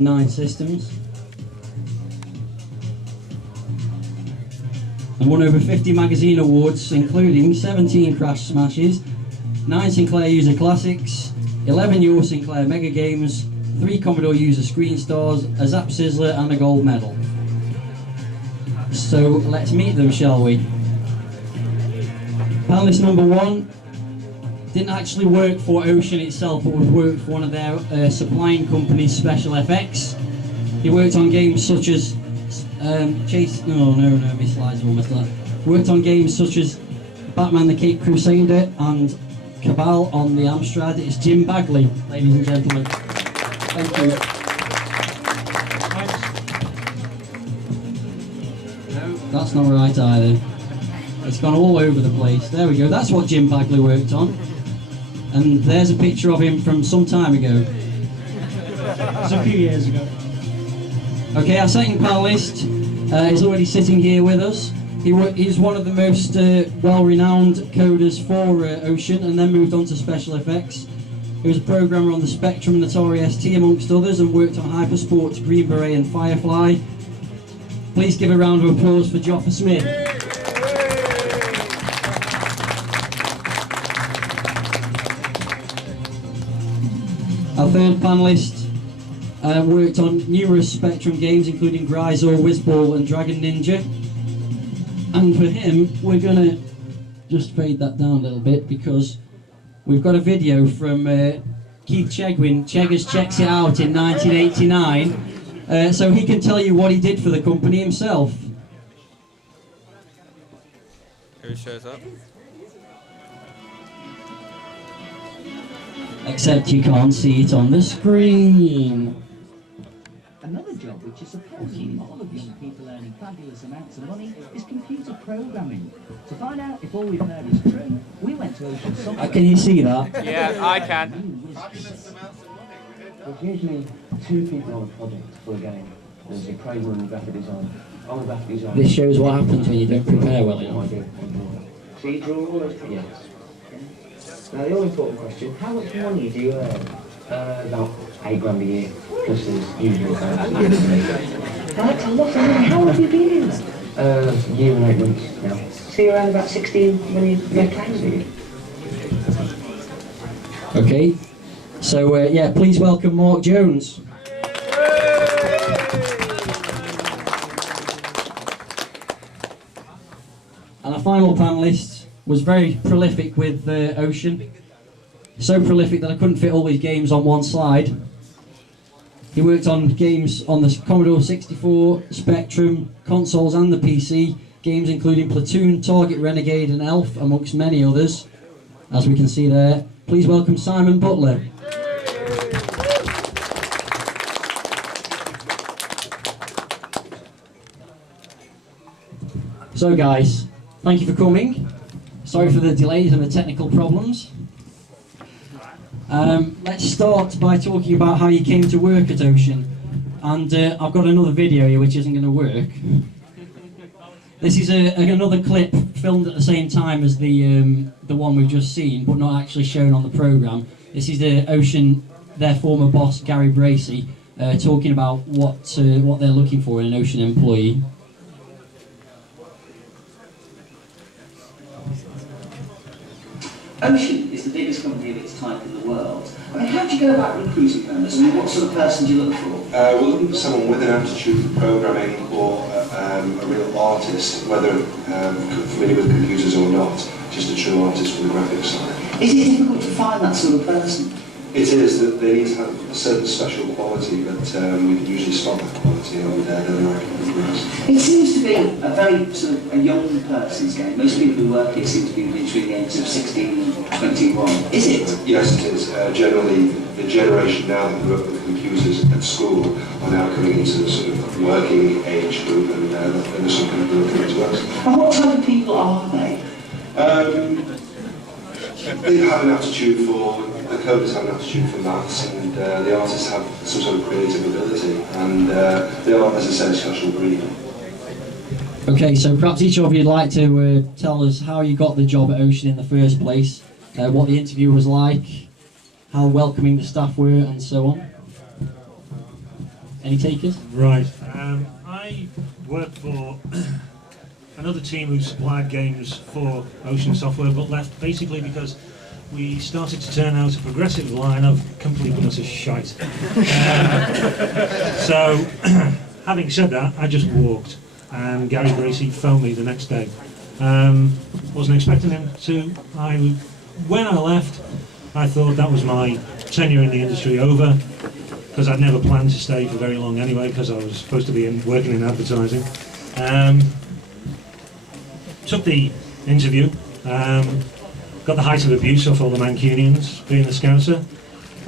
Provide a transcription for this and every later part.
9 systems. And won over 50 magazine awards, including 17 Crash Smashes, 9 Sinclair User Classics, 11 Your Sinclair Mega Games, 3 Commodore User Screen Stars, a Zap Sizzler and a gold medal. So let's meet them, shall we? Panelist number 1 didn't actually work for Ocean itself, but worked for one of their supplying companies, Special FX. He worked on games such as my slides are almost there. Worked on games such as Batman the Cape Crusader and Cabal on the Amstrad. It's Jim Bagley, ladies and gentlemen. Thank you. No, that's not right either. It's gone all over the place. There we go. That's what Jim Bagley worked on. And there's a picture of him from some time ago. It's a few years ago. Okay, our second panellist is already sitting here with us. He's one of the most well-renowned coders for Ocean, and then moved on to Special Effects. He was a programmer on the Spectrum and Atari ST, amongst others, and worked on Hypersports, Green Beret and Firefly. Please give a round of applause for Joffa Smith. Our third panellist worked on numerous Spectrum games, including Gryzor, Whizball and Dragon Ninja. And for him, we're going to just fade that down a little bit, because we've got a video from Keith Chegwin. Cheggers checks it out in 1989, so he can tell you what he did for the company himself. Who shows up? Except you can't see it on the screen. Another job which is supporting a lot of young people earning fabulous amounts of money is computer programming. To find out if all we've heard is true, we went to Ocean Software. Can you see that? Yeah, I can. There's usually 2 people on a project for a game. There's a programmer and a graphic designer. I'm a graphic designer. This shows what happens when you don't prepare well enough. So you draw all those pictures? Yes. Now the all important question, how much money do you earn? About £8 a year, plus there's usual accounts. That's a lot of money. How long have you been in there? Year and 8 months now. So you're around about 16 when you get taxed? Okay, so yeah, please welcome Mark Jones. And our final panellist was very prolific with Ocean. So prolific that I couldn't fit all his games on one slide. He worked on games on the Commodore 64, Spectrum, consoles and the PC, games including Platoon, Target Renegade and Elf, amongst many others, as we can see there. Please welcome Simon Butler. So guys, thank you for coming. Sorry for the delays and the technical problems. Let's start by talking about how you came to work at Ocean. And I've got another video here which isn't going to work. This is another clip filmed at the same time as the one we've just seen, but not actually shown on the programme. This is the Ocean, their former boss Gary Bracey, talking about what they're looking for in an Ocean employee. Ocean is the biggest company of its type in the world. I mean, how do you go about recruiting members? I mean, what sort of person do you look for? We're looking for someone with an aptitude for programming or a real artist, whether familiar with computers or not, just a true artist from the graphics side. Is it difficult to find that sort of person? It is, that they need to have a certain special quality, but we can usually spot that quality and they're like us. It seems to be a very sort of a young person's game. Most people who work here seem to be between the ages of 16 and 21. Is it? Yes, it is. Generally, the generation now that grew up with computers at school are now coming into the sort of working age group, and there's some kind of looking to us. And what type of people are they? They have an aptitude for, the coders have an aptitude for maths, and the artists have some sort of creative ability, and they are, as I said, a special breed. Okay, so perhaps each of you would like to tell us how you got the job at Ocean in the first place, what the interview was like, how welcoming the staff were, and so on. Any takers? Right. I worked for another team who supplied games for Ocean Software, but left basically because we started to turn out a progressive line of complete and utter shite. So, having said that, I just walked, and Gary Bracey phoned me the next day. Wasn't expecting him to. When I left, I thought that was my tenure in the industry over, because I'd never planned to stay for very long anyway, because I was supposed to be working in advertising. Took the interview, got the height of abuse off all the Mancunians, being a Scouser,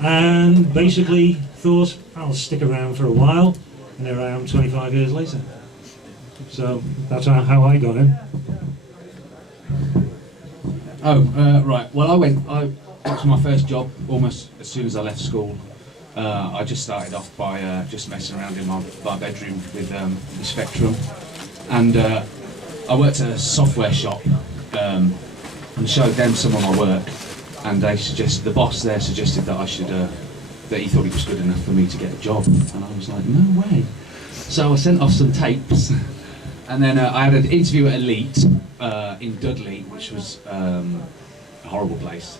and basically thought I'll stick around for a while, and here I am 25 years later. So that's how I got in. Right. Well, it was my first job almost as soon as I left school. I just started off by just messing around in my bedroom with the Spectrum, and I worked at a software shop and showed them some of my work, and the boss there suggested that I should that he thought it was good enough for me to get a job, and I was like, no way. So I sent off some tapes, and then I had an interview at Elite in Dudley, which was a horrible place.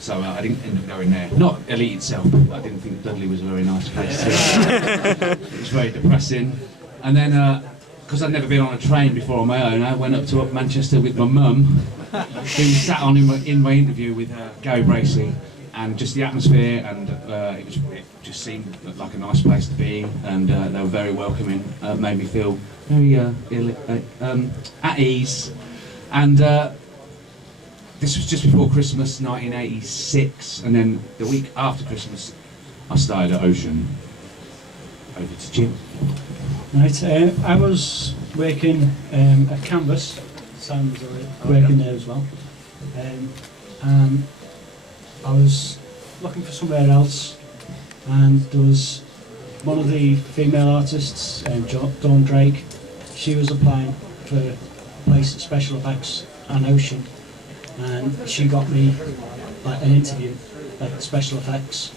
So I didn't end up going there. Not Elite itself, but I didn't think Dudley was a very nice place. It was very depressing. And then, because I'd never been on a train before on my own, I went up to Manchester with my mum, who sat on in my interview with Gary Bracey, and just the atmosphere, and it just seemed like a nice place to be, and they were very welcoming, made me feel very at ease. And this was just before Christmas, 1986, and then the week after Christmas, I started at Ocean. Over to Jim. Right, I was working at Canvas, Sam was working there as well, and I was looking for somewhere else, and there was one of the female artists, Dawn Drake. She was applying for a place at Special Effects and Ocean, and she got me like an interview at Special Effects.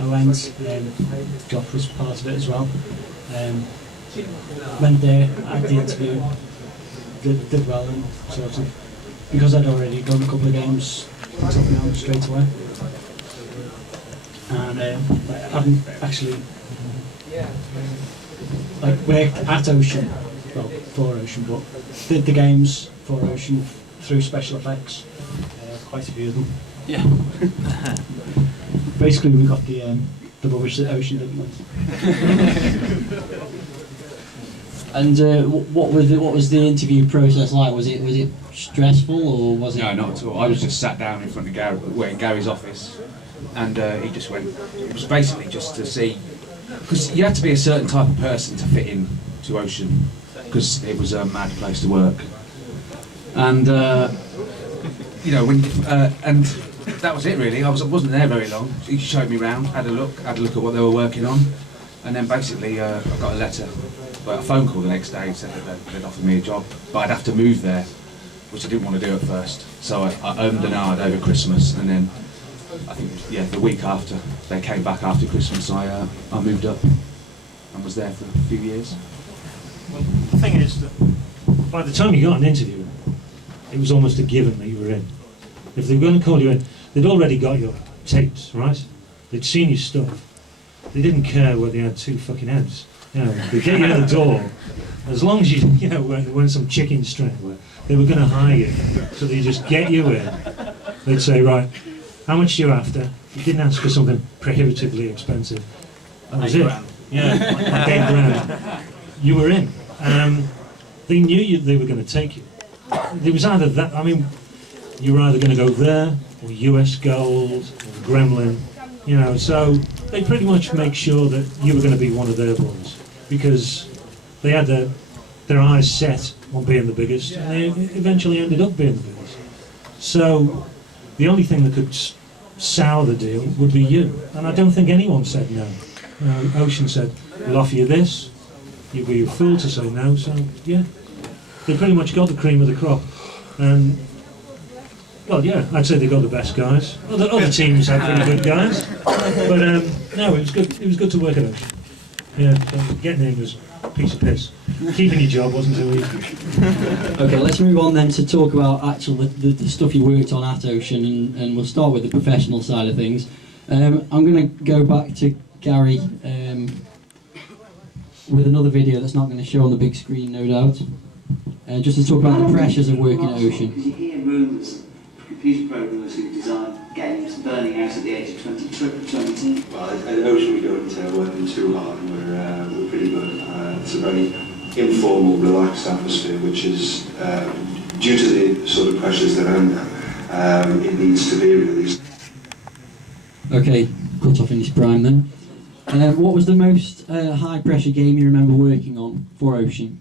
I went, Joffa was part of it as well. Went there, had the interview, did well, and sort of, because I'd already done a couple of games, they took me on straight away. And I haven't actually worked at Ocean, well, for Ocean, but did the games for Ocean through Special Effects, quite a few of them. Yeah. Basically, we got the rubbish at Ocean, didn't we? And what was the interview process like? Was it stressful, or was it? No, not at all. I was just sat down in front of in Gary's office, and he just went. It was basically just to see, because you had to be a certain type of person to fit in to Ocean, because it was a mad place to work. And and that was it really. I wasn't there very long. He showed me around, had a look at what they were working on, and then basically I got a letter, a phone call the next day, said that they'd offered me a job, but I'd have to move there, which I didn't want to do at first. So I ummed and ahed over Christmas, and then I think the week after they came back after Christmas, I moved up and was there for a few years. Well, the thing is that by the time you got an interview, it was almost a given that you were in. If they were going to call you in, they'd already got your tapes, right? They'd seen your stuff. They didn't care whether you had two fucking heads. They'd get you in the door. As long as you weren't some chicken strangler, they were going to hire you. So they'd just get you in. They'd say, right, how much are you after? You didn't ask for something prohibitively expensive. That was it. Yeah, like $8,000. You were in. They knew they were going to take you. There was either that, you were either going to go there, or US Gold, or Gremlin, so they pretty much make sure that you were going to be one of their boys, because they had their eyes set on being the biggest, and they eventually ended up being the biggest. So the only thing that could sour the deal would be you, and I don't think anyone said no. Ocean said, we'll offer you this, you'd be a fool to say no, so yeah. They pretty much got the cream of the crop, and well, yeah, I'd say they got the best guys. Other teams had pretty good guys, but no, it was good. It was good to work at Ocean. Yeah, so getting in was a piece of piss. Keeping your job wasn't too easy. Okay, let's move on then to talk about the stuff you worked on at Ocean, and we'll start with the professional side of things. I'm going to go back to Gary with another video that's not going to show on the big screen, no doubt. Just to talk about the pressures of working at Ocean. Because you hear rumours of computer programmers who design games burning out at the age of 22. Well, at Ocean we don't work them too hard. We're pretty good. It's a very informal, relaxed atmosphere, which is due to the sort of pressures that are under. It needs to be really. Okay, cut off in his prime then. What was the most high pressure game you remember working on for Ocean?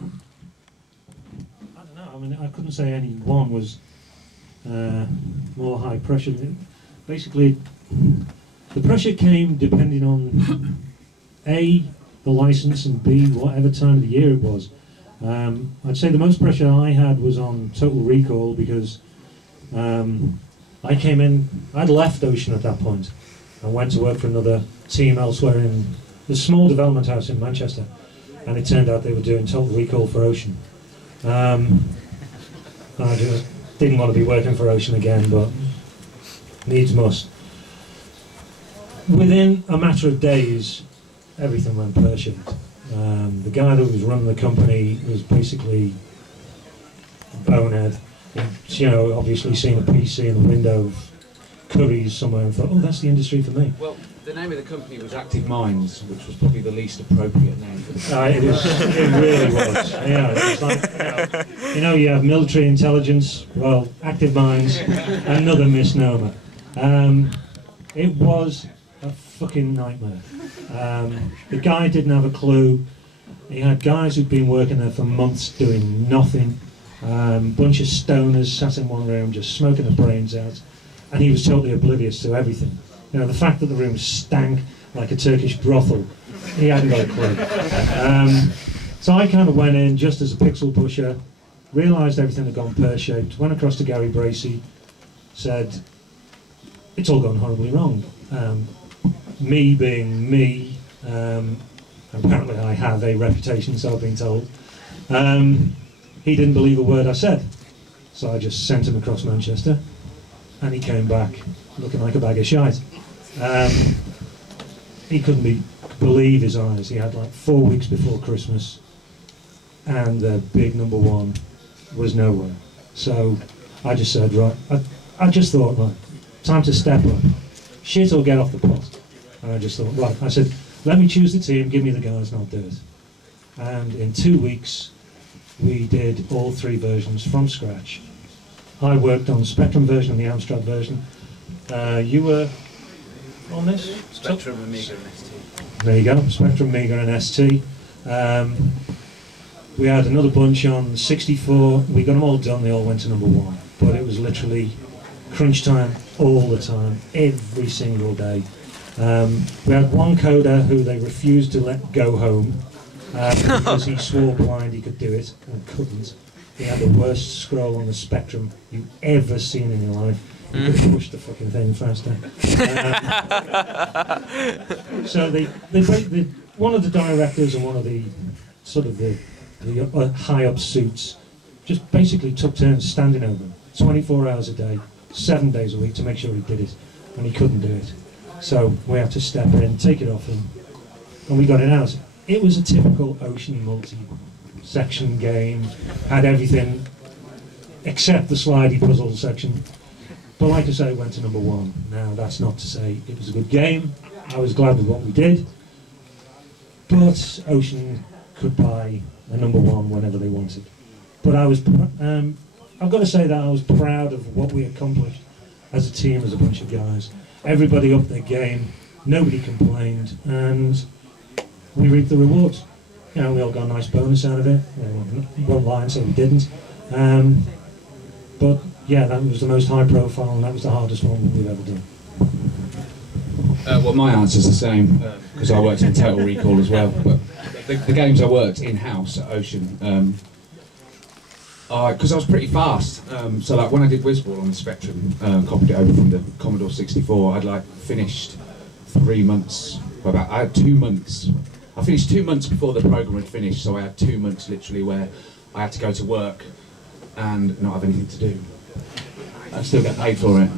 I don't know. I mean, I couldn't say any one was more high pressure. Basically, the pressure came depending on A, the license, and B, whatever time of the year it was. I'd say the most pressure I had was on Total Recall because I came in, I'd left Ocean at that point and went to work for another team elsewhere in a small development house in Manchester, and it turned out they were doing Total Recall for Ocean. I just didn't want to be working for Ocean again, but needs must. Within a matter of days, everything went pear-shaped. The guy that was running the company was basically a bonehead. He'd, you know, obviously seen a PC in the window of Curry's somewhere and thought, oh, that's the industry for me. Well, the name of the company was Active Minds, which was probably the least appropriate name for the company. It really was. Yeah, it was like, you know, you have military intelligence, well, Active Minds, another misnomer. It was a fucking nightmare. The guy didn't have a clue. He had guys who'd been working there for months doing nothing. Bunch of stoners sat in one room just smoking their brains out, and he was totally oblivious to everything. You know, the fact that the room stank like a Turkish brothel, he hadn't got a clue. So I kind of went in just as a pixel pusher, realised everything had gone pear-shaped, went across to Gary Bracey, said, it's all gone horribly wrong. Me being me, apparently I have a reputation, so I've been told. He didn't believe a word I said, so I just sent him across Manchester, and he came back looking like a bag of shite. He couldn't believe his eyes. He had like 4 weeks before Christmas, and the big number one was nowhere. So I just said, right, I just thought, right, time to step up. Shit or get off the pot. And I just thought, right, I said, let me choose the team, give me the guys and I'll do it. And in 2 weeks, we did all 3 versions from scratch. I worked on the Spectrum version and the Amstrad version. You were on this? Spectrum, Amiga, and ST. There you go, Spectrum, Amiga and ST. We had another bunch on 64. We got them all done, they all went to number 1. But it was literally crunch time all the time, every single day. We had one coder who they refused to let go home because he swore blind he could do it and couldn't. He had the worst scroll on the Spectrum you've ever seen in your life. You could push the fucking thing faster. So one of the directors and one of the sort of the high up suits just basically took turns standing over him 24 hours a day, 7 days a week to make sure he did it, and he couldn't do it. So we had to step in, take it off him, and we got it out. It was a typical Ocean multi-section game, had everything except the slidey puzzle section. But like I say, it went to number 1. Now that's not to say it was a good game. I was glad with what we did. But Ocean could buy a number 1 whenever they wanted. But I was, I've got to say that I was proud of what we accomplished as a team, as a bunch of guys. Everybody upped their game, nobody complained, and we reaped the rewards. You know, we all got a nice bonus out of it. Won't lie and say we didn't. But yeah, that was the most high profile, and that was the hardest one we've ever done. Well, my answer's the same, because I worked in Total Recall as well. But the games I worked in-house at Ocean, because I was pretty fast. So like when I did Whizball on the Spectrum, copied it over from the Commodore 64, I'd like finished 3 months I had 2 months. I finished 2 months before the programme had finished, so I had 2 months literally where I had to go to work and not have anything to do. I still get paid for it.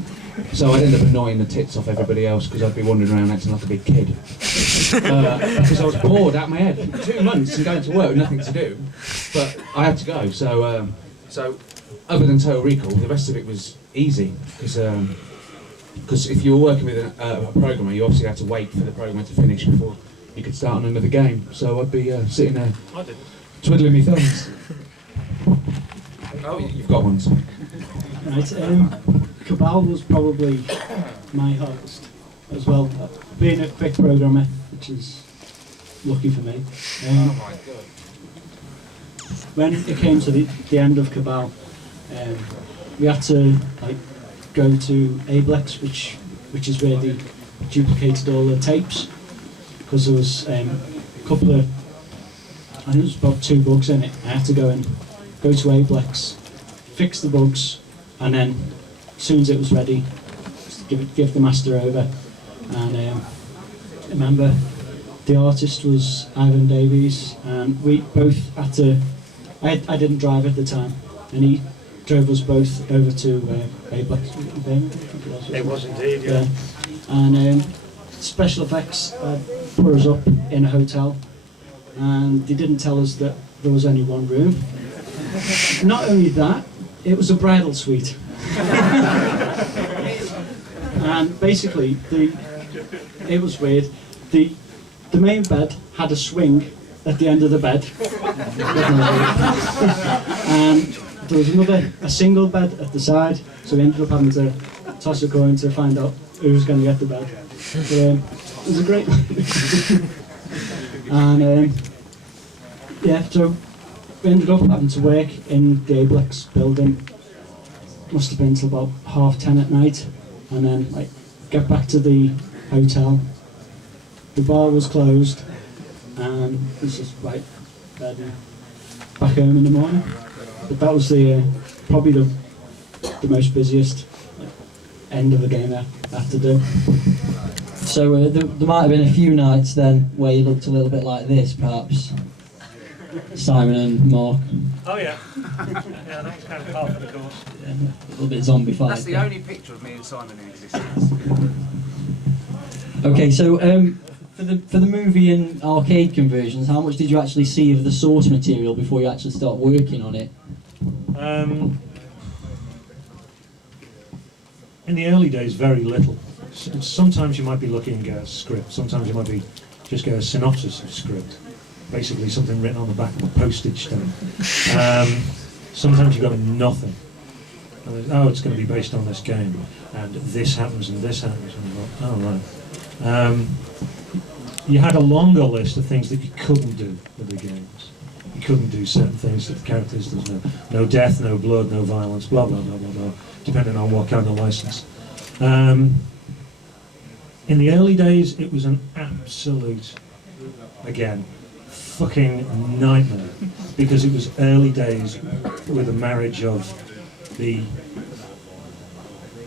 So I'd end up annoying the tits off everybody else because I'd be wandering around acting like a big kid. Because I was bored out of my head. 2 months and going to work with nothing to do. But I had to go, so other than Total Recall, the rest of it was easy. Because if you were working with a programmer, you obviously had to wait for the programmer to finish before you could start on another game. So I'd be sitting there twiddling my thumbs. Oh, you've got one, sorry. Right, Cabal was probably my hardest as well. Being a quick programmer, which is lucky for me. Oh my god. When it came to the end of Cabal, we had to go to Ablex, which is where they duplicated all the tapes, because there was a couple of, I think there was about 2 bugs in it. I had to go to Ablex, fix the bugs, and then as soon as it was ready, just give the master over. And I remember the artist was Ivan Davies, and we both had to. I didn't drive at the time, and he drove us both over to Ablex. It was indeed, yeah. And special effects put us up in a hotel, and they didn't tell us that there was only one room. Not only that, it was a bridal suite. And basically, it was weird. The main bed had a swing at the end of the bed. And there was a single bed at the side, so we ended up having to toss a coin to find out who was going to get the bed. But, it was a great and yeah, so we ended up having to work in the Ablex building. Must have been till about 10:30 at night, and then get back to the hotel. The bar was closed, and it was just bed and back home in the morning. But that was probably the most busiest end of the game I had to do. So there might have been a few nights then where you looked a little bit like this, perhaps, Simon and Mark. Oh yeah. Yeah, that was kind of part of the course. Yeah, a little bit zombie-fied. That's the only picture of me and Simon in existence. Okay, so for the movie and arcade conversions, how much did you actually see of the source material before you actually start working on it? In the early days, very little. Sometimes you might be looking at a script, sometimes you might be just get a synopsis of script, basically something written on the back of a postage stamp. Sometimes you've got nothing. Oh, it's going to be based on this game, and this happens and this happens, and you go, oh right. You had a longer list of things that you couldn't do with the games. You couldn't do certain things with the characters. There's no death, no blood, no violence, blah blah blah blah blah, depending on what kind of license. In the early days, it was an absolute, again, fucking nightmare, because it was early days with a marriage of the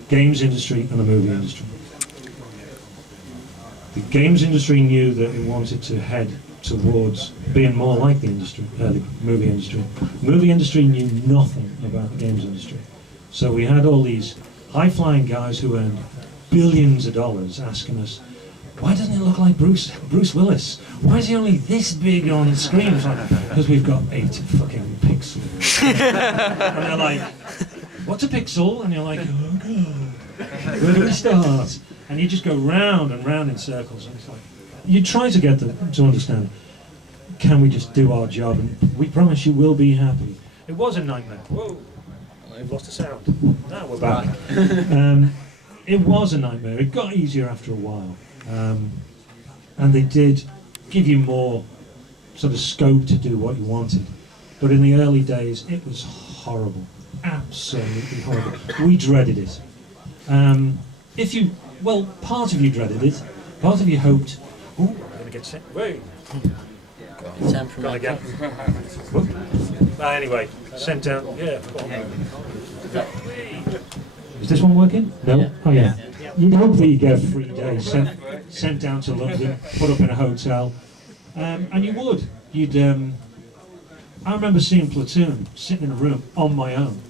games industry and the movie industry. The games industry knew that it wanted to head towards being more like the industry, the movie industry. The movie industry knew nothing about the games industry. So we had all these high-flying guys who earned billions of dollars asking us, why doesn't it look like Bruce Willis? Why is he only this big on screen? Because we've got 8 fucking pixels. And they're like, what's a pixel? And you're like, oh god, where do we start? And you just go round and round in circles. And it's like, you try to get them to understand, can we just do our job? And we promise you we'll be happy. It was a nightmare. Whoa, I've lost the sound. Now we're back. It was a nightmare. It got easier after a while. And they did give you more sort of scope to do what you wanted. But in the early days, it was horrible. Absolutely horrible. We dreaded it. Part of you dreaded it. Part of you hoped, ooh, I'm going to get sent. Wait. Gone again. Anyway, sent out. Yeah. Is this one working? No? Yeah. Oh yeah. You'd hope that you get a free day. sent down to London, put up in a hotel, and you'd. I remember seeing Platoon sitting in a room on my own.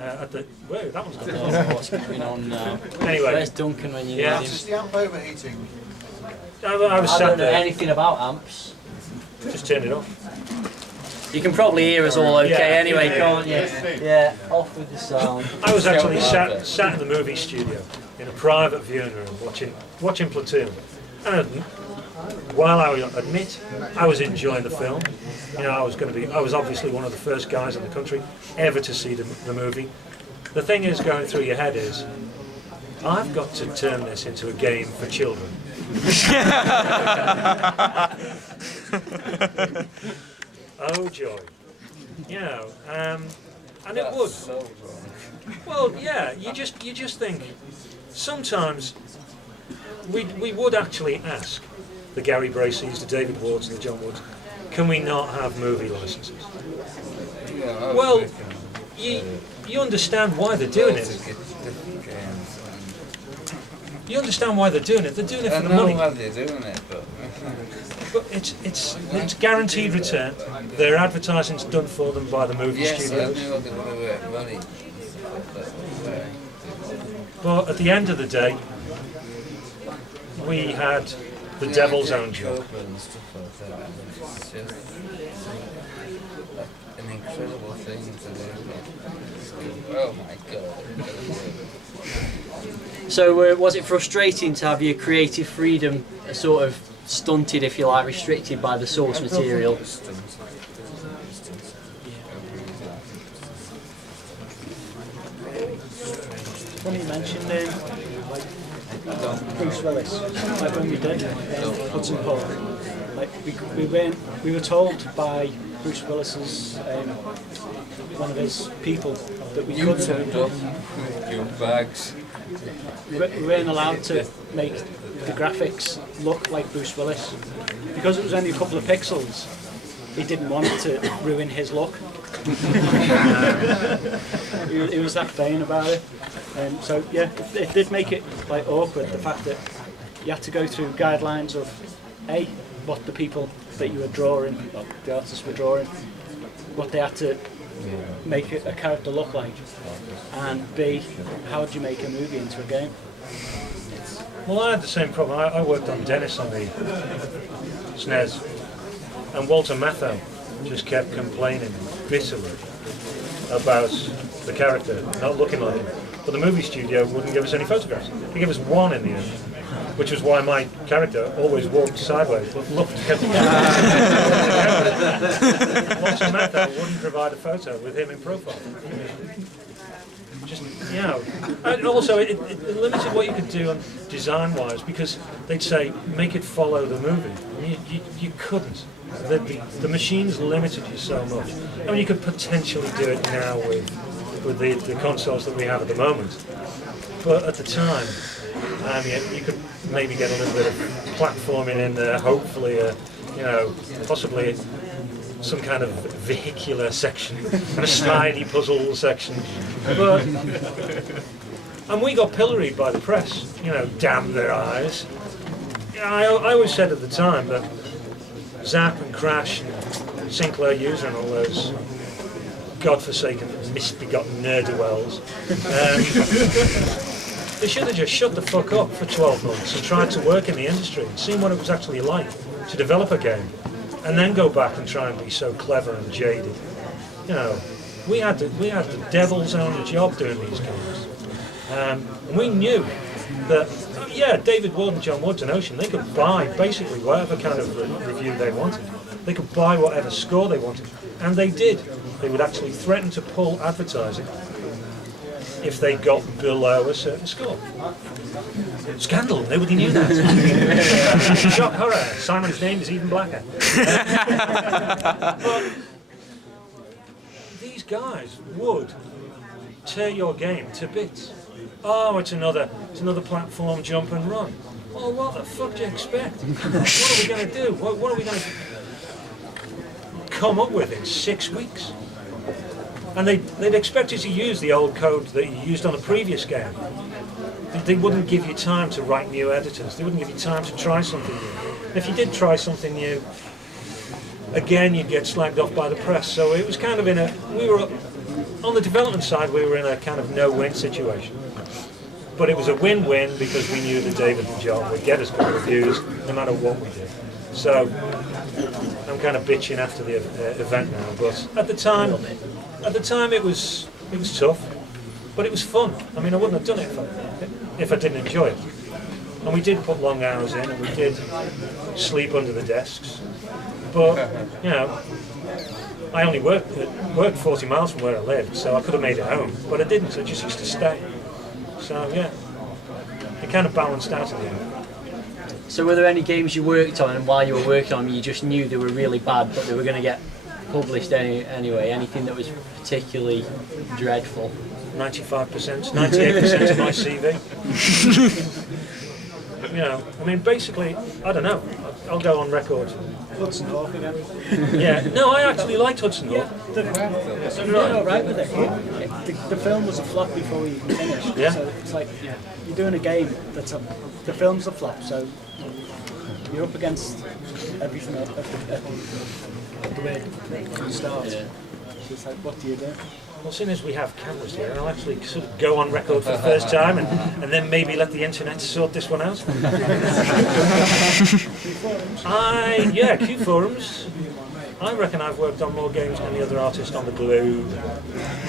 At the whoa, that one's gone. What's going on now? Anyway, Where's Duncan when you need him? Just the amp overheating. I was I sat don't know there. anything about amps. Just turned it off. You can probably hear us all okay Yeah, anyway, yeah. can't you? Yeah, off with the sound. I was actually sat in the movie studio in a private viewing room watching Platoon. And while I admit I was enjoying the film, you know, I was obviously one of the first guys in the country ever to see the movie. The thing is going through your head is, I've got to turn this into a game for children. Oh joy, you know, and it would. Well, yeah, you just think sometimes we would actually ask the Gary Braceys, the David Wards, and the John Woods, can we not have movie licenses? Well, you understand why they're doing it. You understand why they're doing it. They're doing it for the money. I know why they're doing it, but it's guaranteed return. Their advertising's done for them by the movie studios. I know they want to work money. But at the end of the day, we had the devil's own job. It's just an incredible thing to do. Oh my God. So was it frustrating to have your creative freedom sort of stunted, if you like, restricted by the source material? When you mentioned Bruce Willis, like when we did Hudson Park, like we were told by Bruce Willis's one of his people that we couldn't. Turned up with your bags. We weren't allowed to make the graphics look like Bruce Willis because it was only a couple of pixels. He didn't want it to ruin his look. He was that vain about it, and so yeah, it did make it like awkward. The fact that you had to go through guidelines of A, what the people that you were drawing, or the artists were drawing, what they had to make a character look like, and B, how do you make a movie into a game? Well, I had the same problem. I worked on Dennis on the SNES, and Walter Matthau just kept complaining bitterly about the character not looking like him. But the movie studio wouldn't give us any photographs. They gave us one in the end, which was why my character always walked sideways but looked at the camera. Walter Matthau wouldn't provide a photo with him in profile. Just, you know, and also it limited what you could do on design-wise, because they'd say make it follow the movie. You couldn't. The machines limited you so much. I mean, you could potentially do it now with the consoles that we have at the moment, but at the time, you could maybe get a little bit of platforming in there. Hopefully, you know, possibly some kind of vehicular section and a slidey puzzle section. But and we got pilloried by the press. You know, damn their eyes. You know, I always said at the time that Zap and Crash and Sinclair User and all those godforsaken, misbegotten ne'er-do-wells, they should have just shut the fuck up for 12 months and tried to work in the industry and seen what it was actually like to develop a game, and then go back and try and be so clever and jaded. You know, we had the devil's own job doing these games. And we knew that, yeah, David Ward and John Woods and Ocean, they could buy basically whatever kind of review they wanted. They could buy whatever score they wanted, and they did. They would actually threaten to pull advertising if they got below a certain score. Scandal, nobody knew that. Shock horror, Simon's name is even blacker. But these guys would tear your game to bits. Oh, it's another platform jump and run. Well, what the fuck do you expect? What are we going to do? What are we going to come up with in 6 weeks? And they'd expect you to use the old code that you used on the previous game. They wouldn't give you time to write new editors. They wouldn't give you time to try something new. And if you did try something new, again, you'd get slagged off by the press. So it was kind of on the development side, we were in a kind of no-win situation. But it was a win-win because we knew that David and John would get us good reviews no matter what we did. So I'm kind of bitching after the event now, but at the time it was tough, but it was fun. I mean, I wouldn't have done it if I didn't enjoy it. And we did put long hours in, and we did sleep under the desks. But you know, I only worked 40 miles from where I lived, so I could have made it home, but I didn't. I just used to stay. So yeah, it kind of balanced out in the end. So were there any games you worked on, and while you were working on them, you just knew they were really bad, but they were going to get published anyway? Anything that was particularly dreadful? 95%, 98% of my CV. You know, I mean, basically, I don't know. I'll go on record. Hudson Hawk again. Yeah, no, I actually liked Hudson Hawk. You did all right with it. The film was a flop before we even finished. Yeah. So it's like you're doing a game the film's a flop, so you're up against everything at the way it starts. Yeah. So it's like, what do you do? Well, seeing as we have cameras here, I'll actually sort of go on record for the first time and then maybe let the internet sort this one out. Q forums. I reckon I've worked on more games than any other artist on the globe.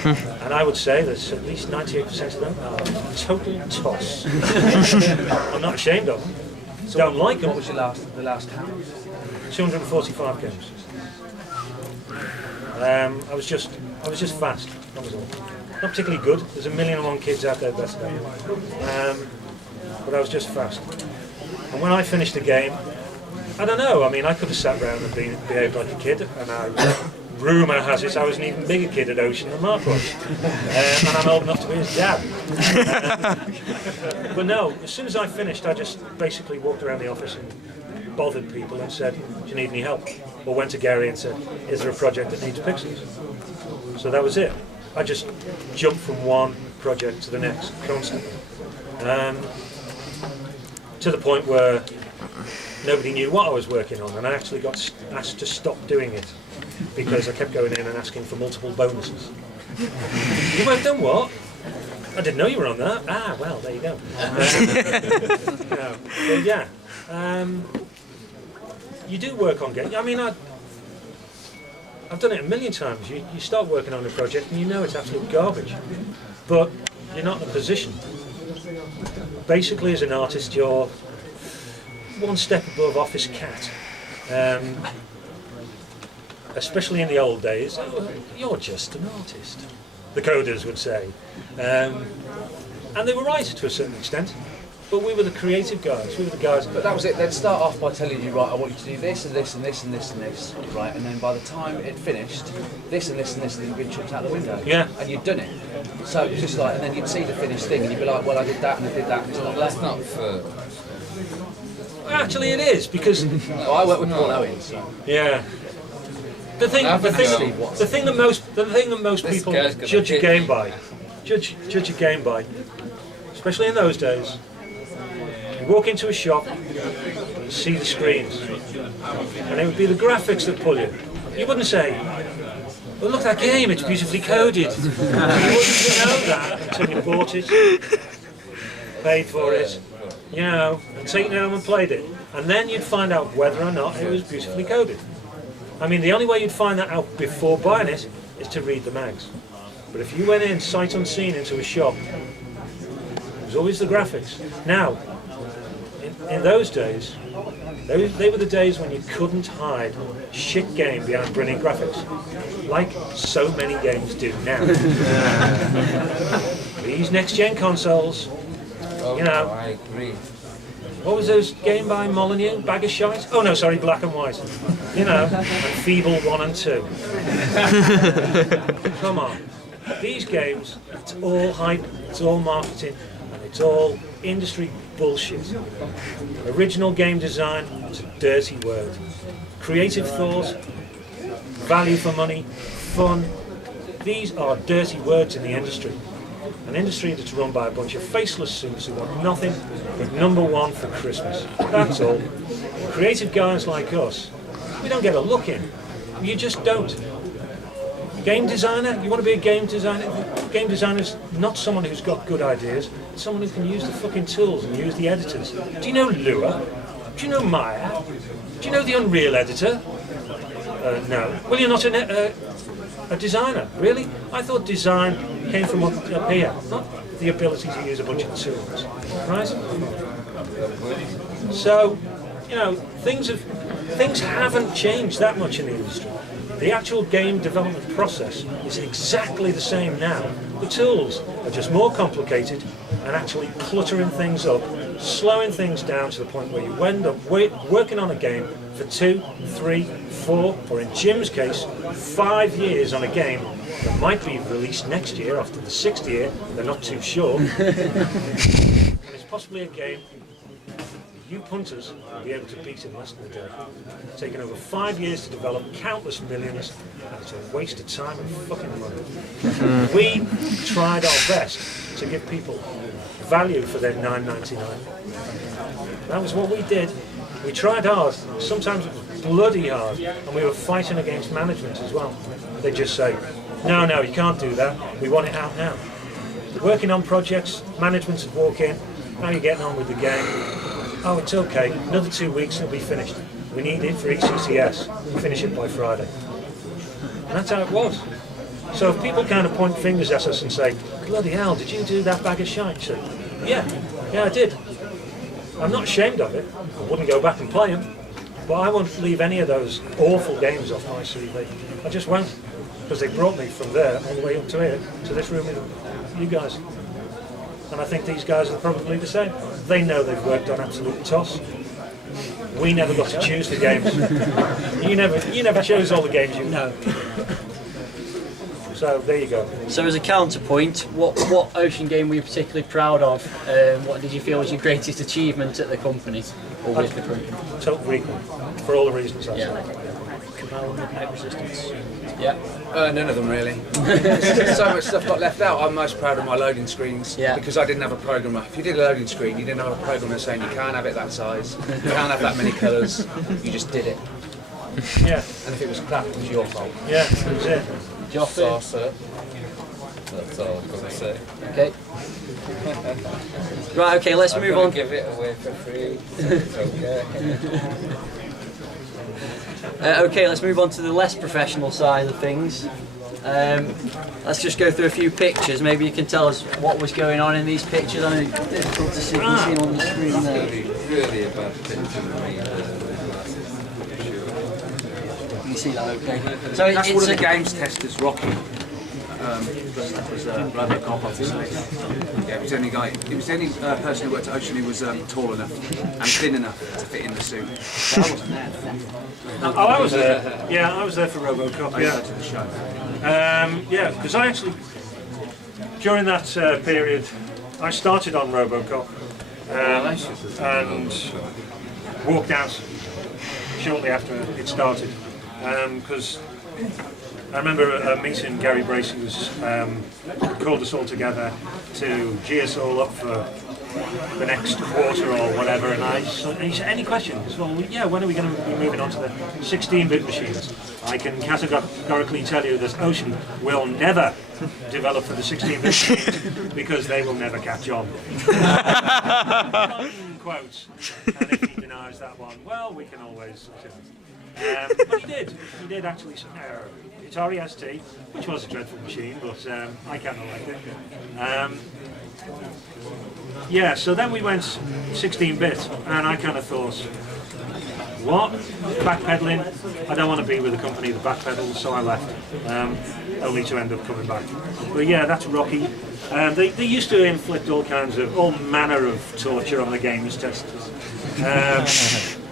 And I would say that at least 98% of them are total toss. I'm not ashamed of them. So don't like them. What was the last count? 245 games. I was just fast. That was all. Not particularly good. There's 1,000,001 kids out there better than me. But I was just fast. And when I finished the game, I don't know. I mean, I could have sat around and behaved like a kid. And rumour has it I was an even bigger kid at Ocean than Mark was. And I'm old enough to be his dad. But no, as soon as I finished, I just basically walked around the office and bothered people and said, do you need any help? Or went to Gary and said, is there a project that needs pixels? So that was it. I just jumped from one project to the next constantly. To the point where nobody knew what I was working on, and I actually got asked to stop doing it because I kept going in and asking for multiple bonuses. You worked on what? I didn't know you were on that. Ah, well, there you go. But yeah. You do work on games. I mean, I've done it a million times. You start working on a project and you know it's absolute garbage, but you're not in a position. Basically, as an artist, you're one step above office cat. Especially in the old days, you're just an artist, the coders would say. And they were right to a certain extent. But we were the creative guys. We were the guys. But that was it. They'd start off by telling you, right, I want you to do this and this and this and this and this, right? And then by the time it finished, this and this and this had been chucked out the window. Yeah. And you'd done it. So it was just like, and then you'd see the finished thing, and you'd be like, well, I did that and I did that. And it's not. That's not fair. Actually, it is because well, I work with Paul Owens. So. Yeah. The thing that most people judge a game by, especially in those days. You walk into a shop, you see the screens, and it would be the graphics that pull you. You wouldn't say, well, look at that game, it's beautifully coded. You wouldn't know that until you bought it, paid for it, you know, and taken it home and played it. And then you'd find out whether or not it was beautifully coded. I mean, the only way you'd find that out before buying it is to read the mags. But if you went in sight unseen into a shop, it was always the graphics. Now, in those days, they were the days when you couldn't hide shit game behind brilliant graphics, like so many games do now. These next-gen consoles, you know. I agree. What was those game by Molyneux? Bag of Shite? Oh no, sorry, Black and White. You know, and Feeble 1 and 2. Come on. These games, it's all hype, it's all marketing, and it's all industry bullshit. Original game design is a dirty word. Creative thought, value for money, fun, these are dirty words in the industry. An industry that's run by a bunch of faceless suits who want nothing but #1 for Christmas. That's all. Creative guys like us, we don't get a look in. You just don't. Game designer, you want to be a game designer? Game designer's not someone who's got good ideas, it's someone who can use the fucking tools and use the editors. Do you know Lua? Do you know Maya? Do you know the Unreal editor? No. Well, you're not a designer, really? I thought design came from up here, not the ability to use a bunch of tools, right? So, you know, things haven't changed that much in the industry. The actual game development process is exactly the same now. The tools are just more complicated and actually cluttering things up, slowing things down to the point where you end up working on a game for 2, 3, 4, or in Jim's case, 5 years on a game that might be released next year after the 6th year, they're not too sure. And it's possibly a game you punters will be able to beat in less than a day. It's taken over 5 years to develop, countless millions, and it's a waste of time and fucking money. We tried our best to give people value for their $9.99. That was what we did. We tried hard, sometimes it was bloody hard, and we were fighting against management as well. They just say, no, you can't do that, we want it out now. Working on projects, management would walk in, how are you getting on with the game? Oh, it's okay, another 2 weeks and it'll be finished. We need it for ECCS, finish it by Friday. And that's how it was. So if people kind of point fingers at us and say, bloody hell, did you do that bag of shite? So, yeah, I did. I'm not ashamed of it. I wouldn't go back and play them. But I won't leave any of those awful games off my CV. I just won't. Because they brought me from there all the way up to here, to this room with you guys. And I think these guys are probably the same. They know they've worked on absolute toss. We never got to choose the games. You never chose all the games you know. So there you go. So as a counterpoint, what Ocean game were you particularly proud of? What did you feel was your greatest achievement at the company or with the company? Total Recall, for all the reasons I said. Cabal Midnight Resistance. Yeah. None of them really. So much stuff got left out. I'm most proud of my loading screens because I didn't have a programmer. If you did a loading screen, you didn't have a programmer saying you can't have it that size, you can't have that many colours. You just did it. Yeah. And if it was crap, it was your fault. Yeah, that's it. Joffa. Saucer. That's all I've got to say. Okay. Right. Okay. Let's move on. Give it away for free. It's okay. Okay, let's move on to the less professional side of things. Let's just go through a few pictures. Maybe you can tell us what was going on in these pictures. I know it's difficult to see on the screen there. Really a bad picture. You can see that okay. So That's one of the games testers, Rocky. That was Robocop, obviously. Yeah, it was the only person who worked at Ocean who was tall enough and thin enough to fit in the suit. I wasn't there. Oh, I was there. Yeah, I was there for Robocop. Yeah. To the show. Yeah, because I actually, during that period, I started on Robocop and walked out shortly after it started. Because I remember a meeting Gary Bracey was called us all together to gee us all up for the next quarter or whatever, and he said, any questions? Well, yeah, when are we going to be moving on to the 16-bit machines? I can categorically tell you that Ocean will never develop for the 16-bit machines because they will never catch on. Quotes. And if he denies that one, well, we can always... but he did actually Atari ST, which was a dreadful machine, but I kind of liked it. Yeah, so then we went 16-bit, and I kind of thought, what? Backpedaling? I don't want to be with a company that backpedals, so I left, only to end up coming back. But yeah, that's Rocky. They used to inflict all manner of torture on the games testers.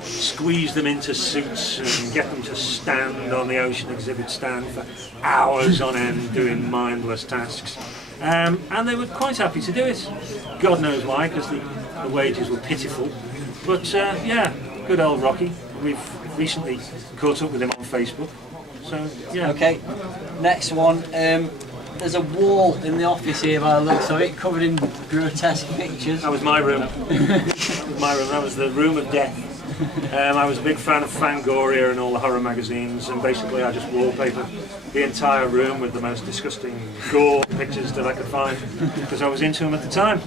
Squeeze them into suits and get them to stand on the Ocean exhibit stand for hours on end doing mindless tasks. And they were quite happy to do it. God knows why, because the wages were pitiful. But yeah, good old Rocky. We've recently caught up with him on Facebook. So yeah. Okay, next one. there's a wall in the office here by the looks of it, covered in grotesque pictures. That was my room. That was the room of death. I was a big fan of Fangoria and all the horror magazines, and basically I just wallpapered the entire room with the most disgusting gore pictures that I could find, because I was into them at the time.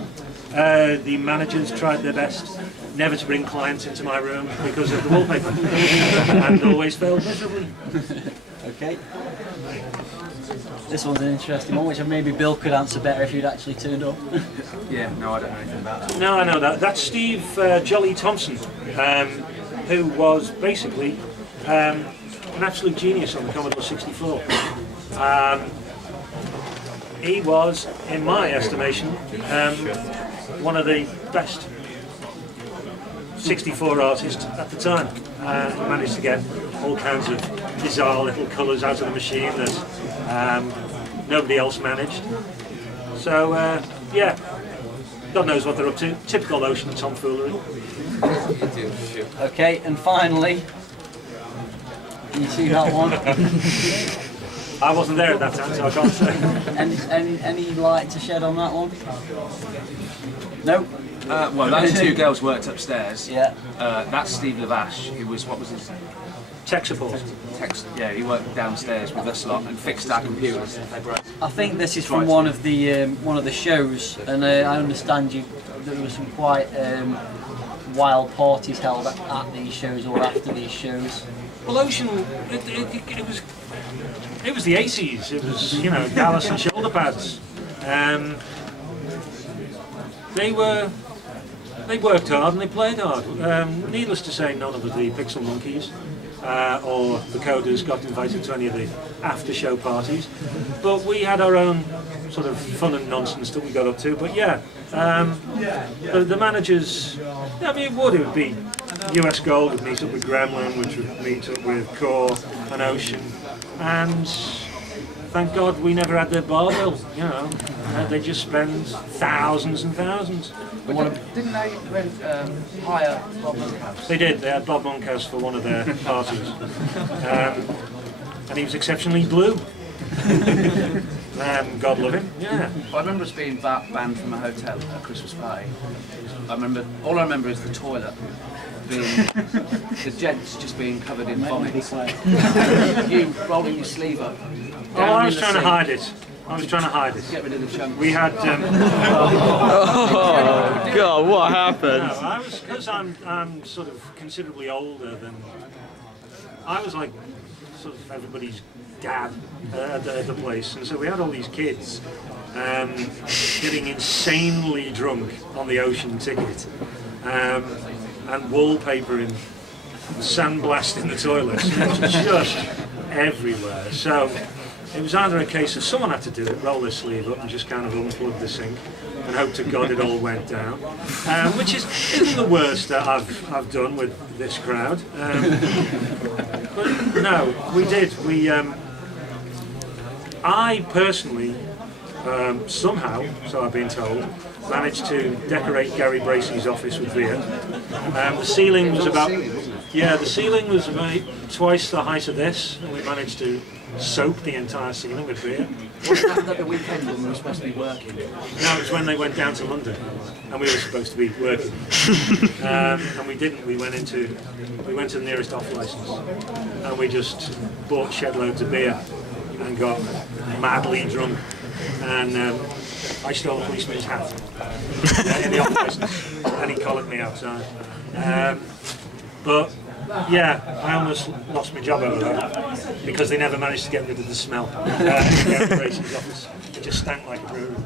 The managers tried their best never to bring clients into my room because of the wallpaper, and always failed miserably. Okay. This one's an interesting one, which maybe Bill could answer better if you'd actually turned up. Yeah, no, I don't know anything about that. No, I know that. That's Steve Jolly Thompson, who was basically an absolute genius on the Commodore 64. He was, in my estimation, one of the best 64 artists at the time. He managed to get all kinds of bizarre little colours out of the machine that nobody else managed. So, yeah, God knows what they're up to. Typical Ocean tomfoolery. Okay, and finally, can you see that one? I wasn't there at that time, so I can't say. Any light to shed on that one? No? Well, those two girls worked upstairs. Yeah. That's Steve Lavash, who was, what was his name? Tech support. Yeah, he worked downstairs with us lot and fixed our computers. I think this is from one of the shows, and I understand there were some quite wild parties held at these shows or after these shows. Well, Ocean, it was the 80s. It was, you know, Dallas and shoulder pads. They worked hard and they played hard. Needless to say, none of the Pixel Monkeys or the Coders got invited to any of the after-show parties. But we had our own sort of fun and nonsense that we got up to. But yeah, the managers, I mean, it would be US Gold would meet up with Gremlin, which would meet up with Core and Ocean. And thank God we never had their bar bill, you know. They just spend thousands and thousands. But didn't they hire Bob Monkhouse? They did. They had Bob Monkhouse for one of their parties. And he was exceptionally blue. God love him, yeah. I remember us being banned from a hotel at a Christmas party. All I remember is the toilet being, the gents just being covered in vomit. You rolling your sleeve up. Oh, I was trying to hide it. Get rid of the chunks. We had. Oh God, what happened? No, I was, because I'm sort of considerably older than. I was like sort of everybody's dad at the place, and so we had all these kids getting insanely drunk on the Ocean ticket, and wallpapering, sandblasting the toilets. It was just everywhere. So it was either a case of someone had to do it, roll their sleeve up and just kind of unplug the sink and hope to God it all went down, which isn't the worst that I've done with this crowd. But no, we did. I personally, somehow, so I've been told, managed to decorate Gary Bracey's office with beer. The ceiling was about twice the height of this, and we managed to soap the entire ceiling with beer. Wasn't that the weekend when we were supposed to be working? No, it was when they went down to London, and we were supposed to be working. And we didn't. We went to the nearest off license, and we just bought shed loads of beer and got madly drunk. And I stole a policeman's hat in the off license, and he collared me outside. But yeah, I almost lost my job over that because they never managed to get rid of the smell in the operations office. It just stank like a brewery.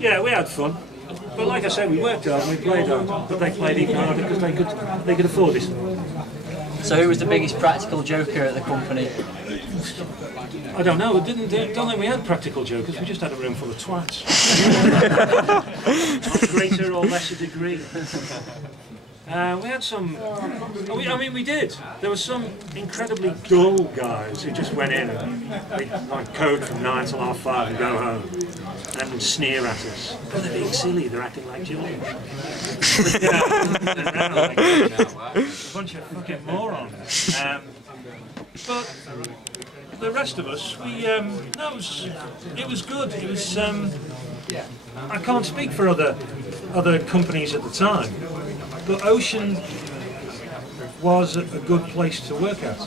Yeah, we had fun. But like I said, we worked hard and we played hard. But they played even harder because they could afford it. So who was the biggest practical joker at the company? I don't know. Don't think we had practical jokers. We just had a room full of twats. On greater or lesser degree. We had some. We did. There were some incredibly dull guys who just went in and they like code from 9 till 5:30 and go home and sneer at us. Oh, they're being silly. They're acting like children. A bunch of fucking morons. But the rest of us, no, it was good. It was. I can't speak for other companies at the time, but Ocean was a good place to work at.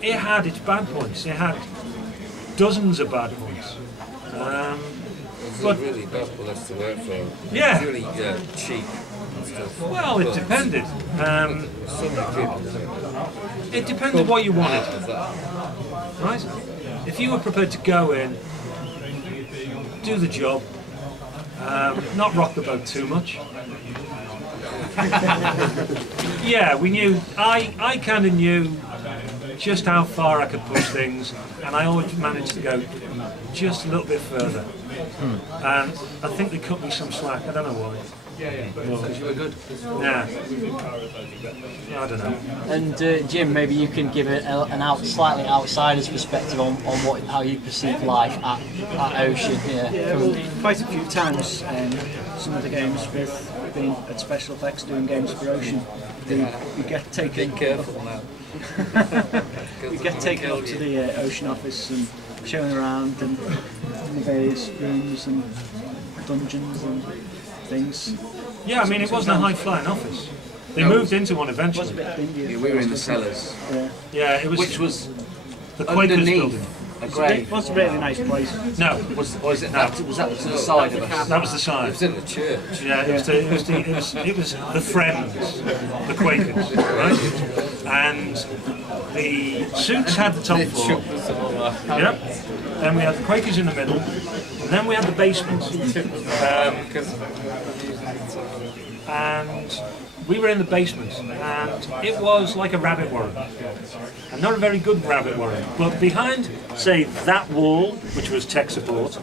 It had its bad points. It had dozens of bad points. But really bad place to work for. Yeah. It's really cheap and stuff. Well, it depended. So many people. It depended what you wanted. Right? If you were prepared to go in, do the job, not rock the boat too much. Yeah, we knew. I kind of knew just how far I could push things, and I always managed to go just a little bit further. And I think they cut me some slack. I don't know why. Because you were good. Yeah. I don't know. And Jim, maybe you can give slightly outsider's perspective on how you perceive life at Ocean here. Yeah, well, quite a few times some of the games with being at Special Effects doing games for Ocean, we get taken. Be careful now. We get taken up to the Ocean office and shown around and in the various rooms and dungeons and things. Yeah, I mean, it wasn't a high-flying office. They moved into one eventually. It was a bit dingy. Yeah, we were in the cellars. Yeah, it was. Which was the Quakers underneath building. a grave. It was a really nice place. No, Was that to the side of us? That was the side. It was in the church. Yeah, it was the Friends, the Quakers, right? And the suits had the top floor. Yep. Then we had the Quakers in the middle, and then we had the basement. And we were in the basement, and it was like a rabbit warren. And not a very good rabbit warren, but behind, say, that wall, which was tech support,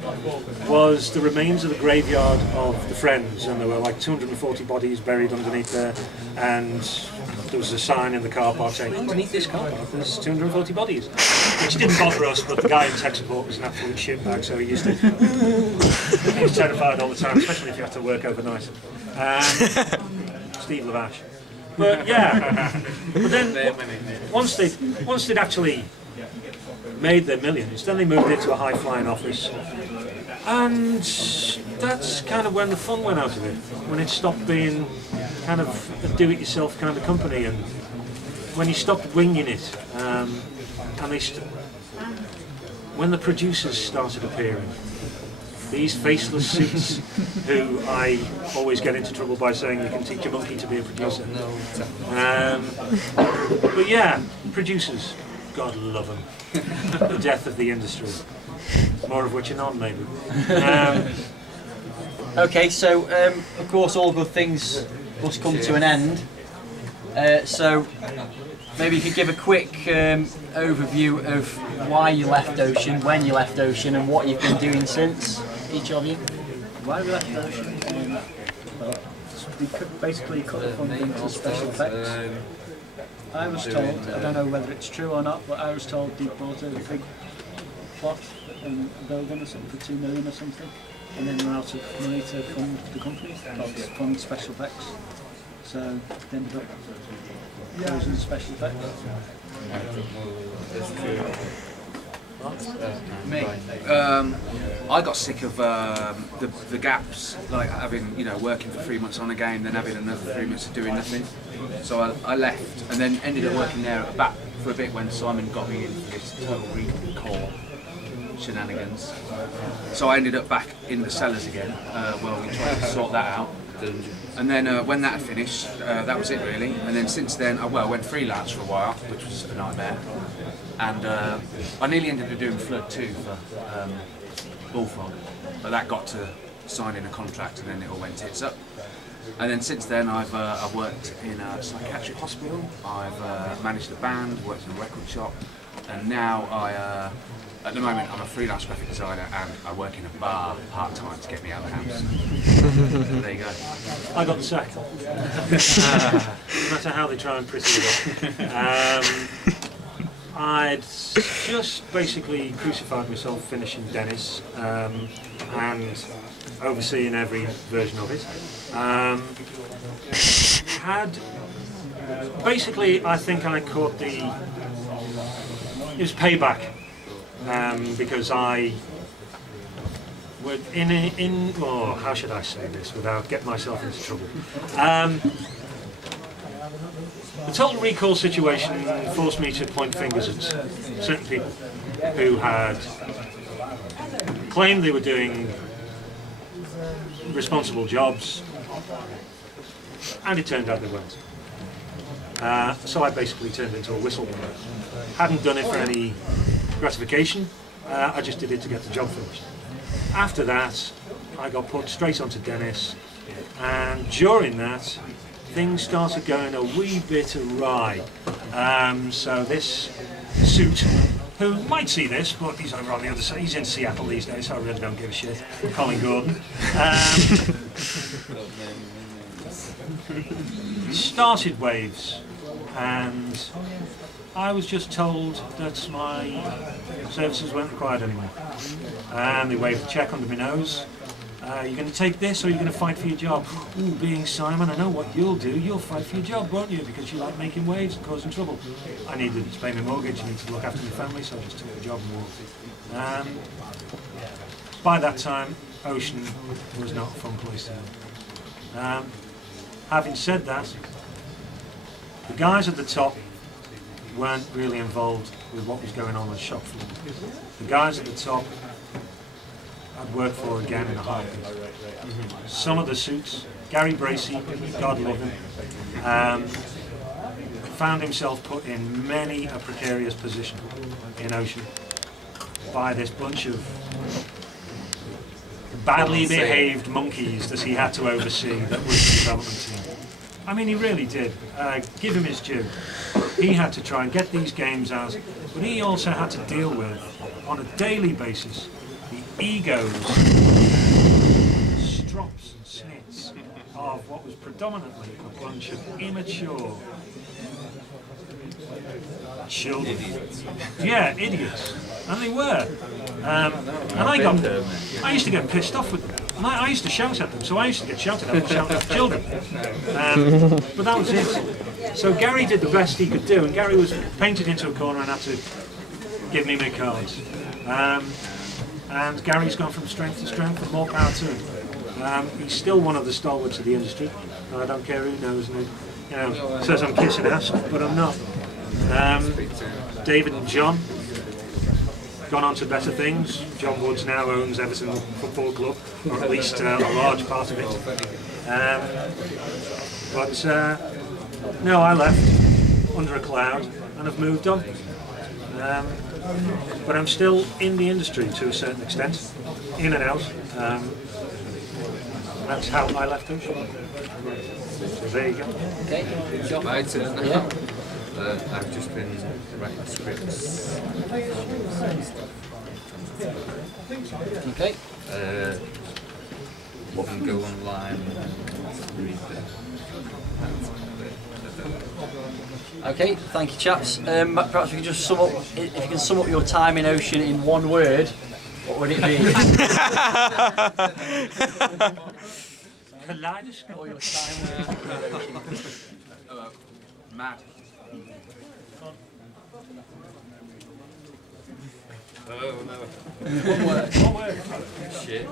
was the remains of the graveyard of the Friends, and there were like 240 bodies buried underneath there, and there was a sign in the car park saying, underneath this car park there's 240 bodies, which didn't bother us, but the guy in tech support was an absolute shitbag, so he used to... he was terrified all the time, especially if you had to work overnight. Steve Lavash. But yeah, but then once they'd actually made their millions, then they moved into a high-flying office, and that's kind of when the fun went out of it, when it stopped being kind of a do-it-yourself kind of company, and when you stopped winging it, and when the producers started appearing. These faceless suits, who I always get into trouble by saying you can teach a monkey to be a producer. But yeah, producers, God love them. The death of the industry. More of which are on, maybe. Okay, so of course all good things must come to an end. So maybe you could give a quick overview of why you left Ocean, when you left Ocean, and what you've been doing since, each of you. Why we left Ocean? Well, we basically cut the funding to Special Effects. I was told, I don't know whether it's true or not, but I was told they bought a big plot and a building or something for 2 million or something, and then ran out of money to fund the company, or to fund Special Effects. So they ended up closing Special Effects. Me, I got sick of the gaps, like having, working for 3 months on a game, then having another 3 months of doing nothing. So I left, and then ended up working there back for a bit when Simon got me in for this total recall shenanigans. So I ended up back in the cellars again, where we tried to sort that out. And then when that had finished, that was it really. And then since then, I went freelance for a while, which was a nightmare. And I nearly ended up doing Flood 2 for Bullfrog, but that got to signing a contract and then it all went tits up. And then since then I've worked in a psychiatric hospital, I've managed a band, worked in a record shop, and now at the moment I'm a freelance graphic designer and I work in a bar part-time to get me out of the house. There you go. I got the sack. No matter how they try and pretty it up. I'd just basically crucified myself finishing Dennis and overseeing every version of it. Had Basically, I think I caught it was payback, because I would how should I say this without getting myself into trouble? The total recall situation forced me to point fingers at certain people who had claimed they were doing responsible jobs, and it turned out they weren't. So I basically turned into a whistleblower. Hadn't done it for any gratification, I just did it to get the job finished. After that, I got put straight onto Dennis, and during that, things started going a wee bit awry. So this suit, who might see this, but he's over on the other side, he's in Seattle these days, so I really don't give a shit, Colin Gordon. Started Waves, and I was just told that my services weren't required anymore. And they waved a cheque under my nose. You're going to take this, or you're going to fight for your job? Ooh, being Simon, I know what you'll do. You'll fight for your job, won't you? Because you like making waves and causing trouble. I needed to pay my mortgage, I needed to look after my family, so I just took the job and walked. By that time, Ocean was not a fun place to live. Having said that, the guys at the top weren't really involved with what was going on the shop floor. The guys at the top I'd work for again in a heartbeat. Some of the suits, Gary Bracey, God love him, found himself put in many a precarious position in Ocean by this bunch of badly behaved monkeys that he had to oversee that was the development team. I mean, he really did. Give him his due. He had to try and get these games out, but he also had to deal with, on a daily basis, the egos, strops and snits of what was predominantly a bunch of immature children. Yeah, idiots. And they were. And I used to get pissed off with them. And I used to shout at them, so I used to get shouted at and shout at children. But that was it. So Gary did the best he could do, and Gary was painted into a corner and had to give me my cards. And Gary's gone from strength to strength, and more power to him. He's still one of the stalwarts of the industry. I don't care who knows me. Says I'm kissing ass, but I'm not. David and John gone on to better things. John Woods now owns Everton Football Club, or at least a large part of it. No, I left under a cloud and have moved on. But I'm still in the industry to a certain extent, in and out. That's how I left Ocean. So there you go. Okay, John. My turn now. Yeah. I've just been writing scripts. Okay. You can go online and read them. Okay, thank you, chaps. Perhaps we can just sum up. If you can sum up your time in Ocean in one word, what would it be? Kaleidoscope. Or your time in Ocean. Mad. Oh no. One word. One word. Shit.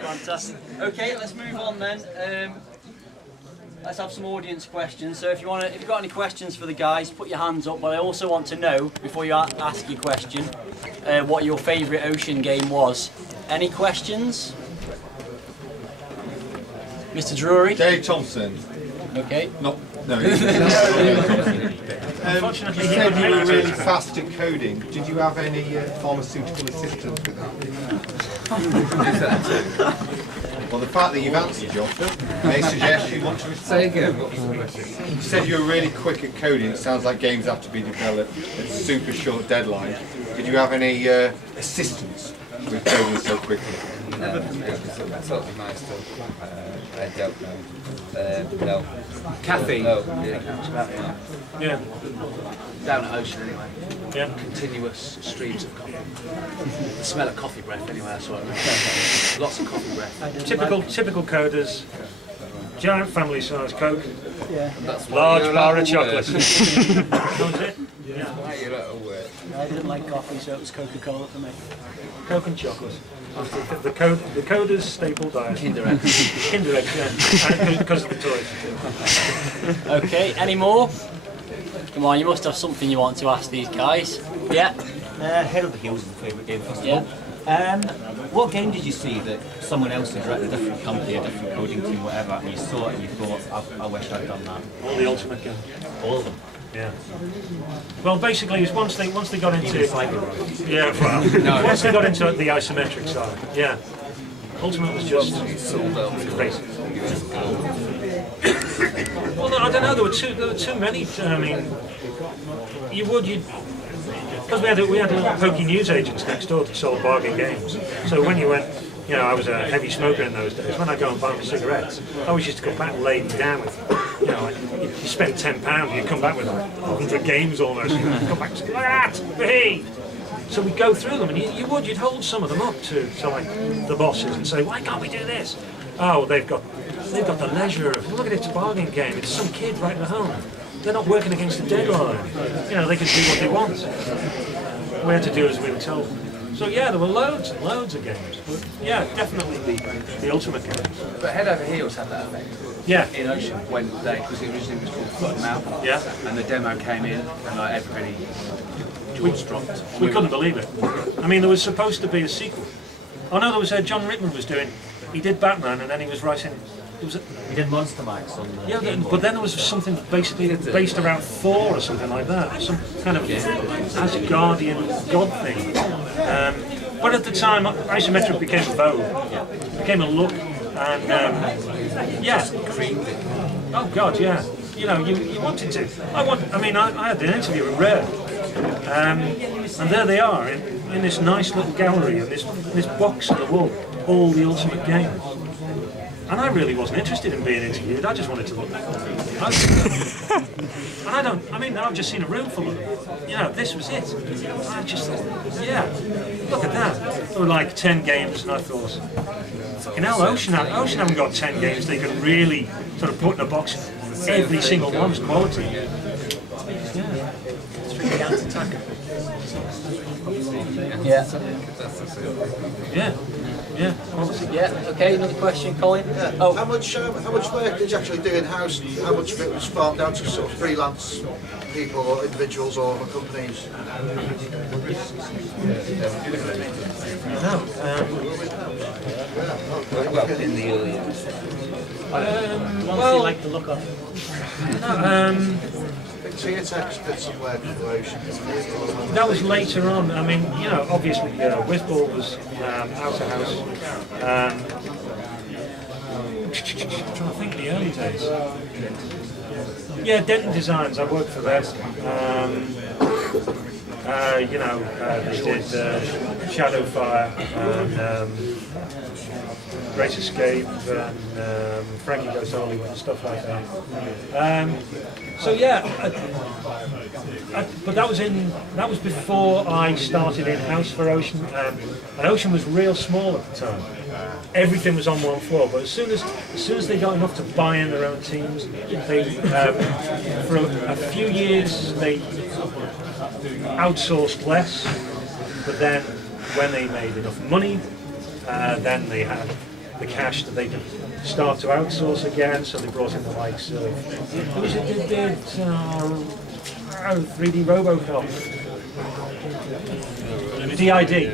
Fantastic. Okay, let's move on then. Let's have some audience questions. So if you've got any questions for the guys, put your hands up. But I also want to know, before you ask your question, what your favourite Ocean game was. Any questions? Mr. Drury? Dave Thompson. Okay. No. Unfortunately, You said you were really fast at coding. Did you have any pharmaceutical assistance with that? Well, the fact that you've answered, Joffa, may suggest you want to say again. What was the question? You said you were really quick at coding. It sounds like games have to be developed at super short deadlines. Did you have any assistance with coding so quickly? No, that's sort of nice stuff. I don't know. No. Caffeine. No. Yeah. Down at Ocean anyway. Yeah. Continuous streams of coffee. The smell of coffee breath anyway, that's what I mean. Lots of coffee breath. Typical coders giant family-sized Coke, Yeah. large bar of chocolate. Yeah. I didn't like coffee, so it was Coca-Cola for me. Coke and chocolate. The coder's staple diet. Kinder Eggs. Kinder Eggs, yeah. Because of the toys. Okay, any more? Come on, you must have something you want to ask these guys. Yeah. Head of the Hills is my favourite game, first of all. What game did you see that someone else had directed, a different company, a different coding team, whatever, and you saw it and you thought, I wish I'd done that? All the Ultimate games. All of them? Yeah. Well, basically, it's once they got into Yeah, well, once they got into the isometric side, yeah. Ultimate was just crazy. Well, no, I don't know. There were too many. I mean, because we had little pokey news agents next door that sold bargain games. So when you went, you know, I was a heavy smoker in those days. When I go and buy my cigarettes, I always used to come back laden down with, you know, like, you spend £10, you come back with like 100 games almost. You know, come back to that, hey. So we'd go through them, and you'd hold some of them up to like the bosses and say, why can't we do this? Oh, well, they've got the leisure of, look at it's a bargain game. It's some kid right at home. They're not working against a deadline. You know, they can do what they want. We had to do as we were told. So yeah, there were loads and loads of games. But yeah, definitely the Ultimate games. But Head Over Heels had that effect. Yeah. In Ocean, when because it originally was called Foot and Mouth. Yeah. And the demo came in, and like everybody jaws dropped. We couldn't believe it. I mean, there was supposed to be a sequel. Oh no, there was John Rittman was doing. He did Batman, and then he was writing. He did Monster Max on the Game Boy. But then there was something basically based around Thor or something like that. Some kind of Asgardian god thing. But at the time, isometric became a vogue, became a look, and yeah. Oh God, yeah. You know, you wanted to. I mean, I had an interview with Rare, and there they are in this nice little gallery, in this box on the wall, all the Ultimate games. And I really wasn't interested in being interviewed, I just wanted to look. And I've just seen a room full of them. You know, this was it. And I just thought, yeah, look at that. There were like 10 games, and I thought, fucking hell, Ocean haven't got 10 games they can really sort of put in a box. Every single one's quality. Yeah. Yeah. Yeah. Yeah. Yeah. Okay. Another question, Colin. Yeah. Oh. How much work did you actually do in house? How much of it was farmed down to sort of freelance people or individuals or companies? Well, in the early years. Well, you like the look of. Theatrex did some work for Ocean. That was later on. I mean, you know, obviously, Whizball was out of house. I'm trying to think of the early days. Yeah, Denton Designs. I worked for them. You know, they did Shadowfire and Great Escape and Frankie Goes to Hollywood and stuff like that. So yeah, but that was before I started in house for Ocean, and Ocean was real small at the time. Everything was on one floor, but as soon as they got enough to buy in their own teams, they for a few years they outsourced less, but then when they made enough money, then they had the cash that they could start to outsource again, so they brought in the likes of who was it that did 3D Robocop, DID.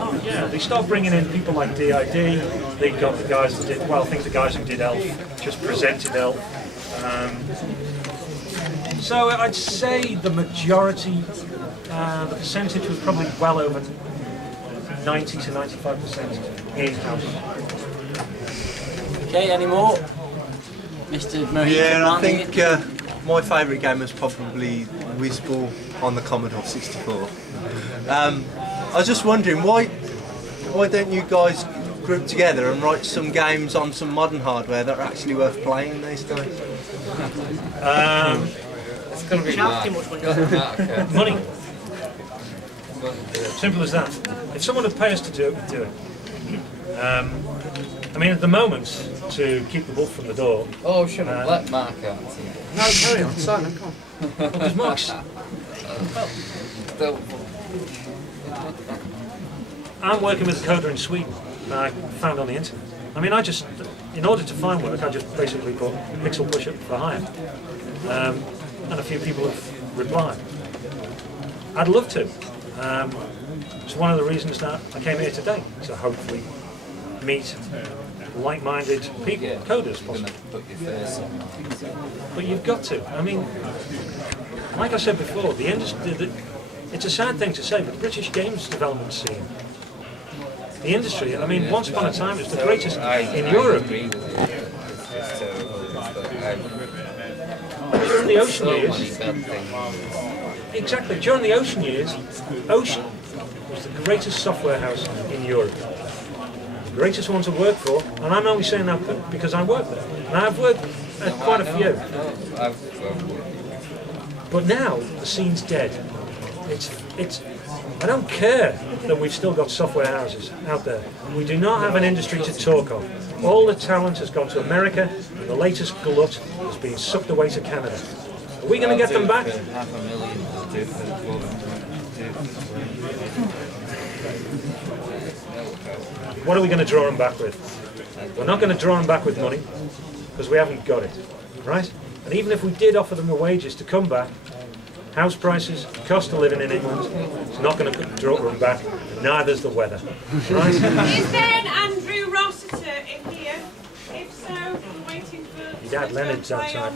Oh yeah, they started bringing in people like DID. They got the guys that did, well, I think the guys who did Elf just presented Elf. So I'd say the majority, the percentage was probably well over 90 to 95% in-house. Okay, any more? Mr. Mohican? Yeah, I think my favourite game was probably Whizball on the Commodore 64. I was just wondering, why don't you guys group together and write some games on some modern hardware that are actually worth playing these days? It's going to be money. Simple as that. If someone would pay us to do it, we'd do it. I I mean, at the moment, to keep the wolf from the door. Oh, should have let Mark out. No, carry on, Simon, come on. Well, because Mark's. I'm working with a coder in Sweden that I found on the internet. I mean, in order to find work, I just basically put pixel push-up for hire. And a few people have replied. I'd love to. It's one of the reasons that I came here today, to hopefully meet like-minded people, coders possibly. But you've got to. I mean, like I said before, the industry, it's a sad thing to say, but the British games development scene, the industry, I mean, once upon a time it was the greatest in Europe. During the Ocean years, exactly, during the Ocean years, Ocean was the greatest software house in Europe. The greatest one to work for, and I'm only saying that because I work there. And I've worked at quite a few. But now, the scene's dead. I don't care that we've still got software houses out there. We do not have an industry to talk of. All the talent has gone to America, and the latest glut has been sucked away to Canada. Are we going to get them back? What are we going to draw them back with? We're not going to draw them back with money, because we haven't got it, right? And even if we did offer them the wages to come back, house prices, cost of living in England, it's not going to draw them back, neither's the weather, right? Is there an Andrew Rossiter in here? If so, we're waiting for... Your dad Leonard's outside.